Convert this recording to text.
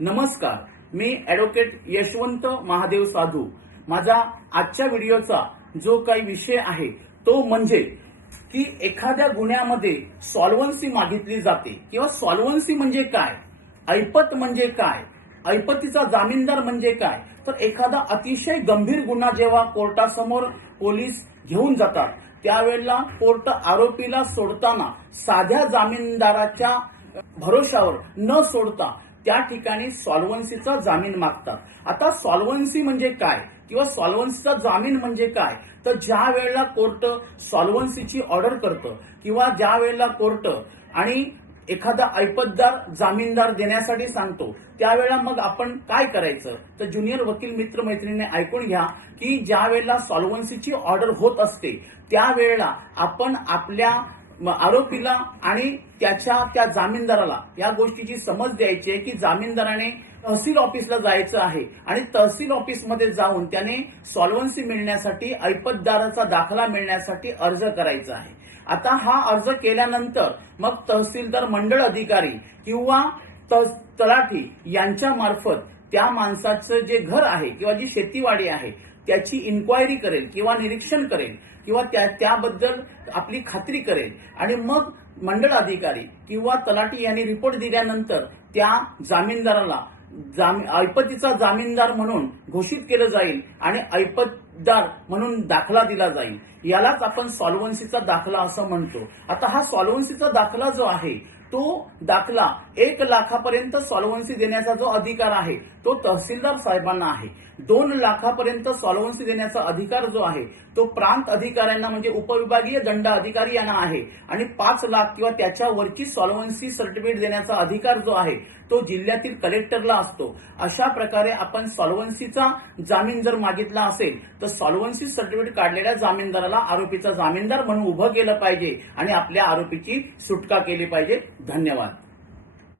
नमस्कार, मी ॲडव्होकेट यशवंत महादेव साधू। माझा आजच्या व्हिडिओचा जो काही विषय आहे तो म्हणजे की एखाद्या गुन्ह्यामध्ये सॉल्व्हन्सी मागितली जाते किंवा सॉल्व्हन्सी म्हणजे काय, ऐपत म्हणजे काय, ऐपतीचा जामीनदार म्हणजे काय। तर एखादा अतिशय गंभीर गुन्हा जेव्हा कोर्टासमोर पोलीस घेऊन जातात त्यावेळेला कोर्ट आरोपीला सोडताना साध्या जामीनदाराच्या भरोशावर न सोडता त्या ठिकाणी सॉल्व्हन्सीचा जामीन मागतात। आता सॉल्व्हन्सी म्हणजे काय किंवा सॉल्व्हन्सीचा जामीन म्हणजे काय, तर ज्या वेळेला कोर्ट सॉल्व्हन्सीची ऑर्डर करतं किंवा ज्या वेळेला कोर्ट आणि एखादा ऐपतदार जामीनदार देण्यासाठी सांगतो त्यावेळेला मग आपण काय करायचं, तर ज्युनियर वकील मित्र मैत्रिणींनी ऐकून घ्या की ज्या वेळेला सॉल्व्हन्सीची ऑर्डर होत असते त्यावेळेला आपण आपल्या आरोपीला आणि त्या जामीनदाराला या गोष्टीची समज द्यायची आहे की जामीनदाराने तहसील ऑफिसला जायचं आहे आणि तहसील ऑफिसमध्ये जाऊन त्याने सॉल्व्हन्सी मिळण्यासाठी ऐपतदाराचा दाखला मिळण्यासाठी अर्ज करायचा आहे। आता हा अर्ज केल्यानंतर मग तहसीलदार मंडळ अधिकारी किंवा तलाठी यांच्या मार्फत त्या माणसाचं जे घर आहे किंवा जी शेतीवाडी आहे त्याची इन्क्वायरी करेल किंवा निरीक्षण करेल किंवा त्याबद्दल आपली खात्री करेल आणि मग मंडळ अधिकारी किंवा तलाठी यांनी रिपोर्ट दिल्यानंतर त्या जामीनदाराला ऐपतीचा जामीनदार म्हणून घोषित केलं जाईल आणि ऐपतदार म्हणून दाखला दिला जाईल। यालाच आपण सॉल्व्हन्सीचा दाखला असं म्हणतो। आता हा सॉल्व्हन्सीचा दाखला जो आहे तो दाखला 1 लाखापर्यंत सॉल्व्हन्सी देण्याचा जो अधिकार आहे तो तहसीलदार साहेबांना आहे। 2 लाखापर्यंत सॉल्व्हन्सी देण्याचा अधिकार जो आहे तो प्रांत अधिकाऱ्यांना म्हणजे उपविभागीय दंड अधिकारी यांना आहे आणि 5 लाख किंवा त्याच्यावरची सॉल्व्हन्सी सर्टिफिकेट देण्याचा अधिकार जो आहे तो जिल्ह्यातील कलेक्टरला असतो। अशा प्रकारे आपण सॉल्व्हन्सीचा जामीन जर मागितला असेल तर सॉल्व्हन्सी सर्टिफिकेट काढलेल्या जामीनदाराला आरोपीचा जामीनदार म्हणून उभं केलं पाहिजे आणि आपल्या आरोपीची सुटका केली पाहिजे। धन्यवाद।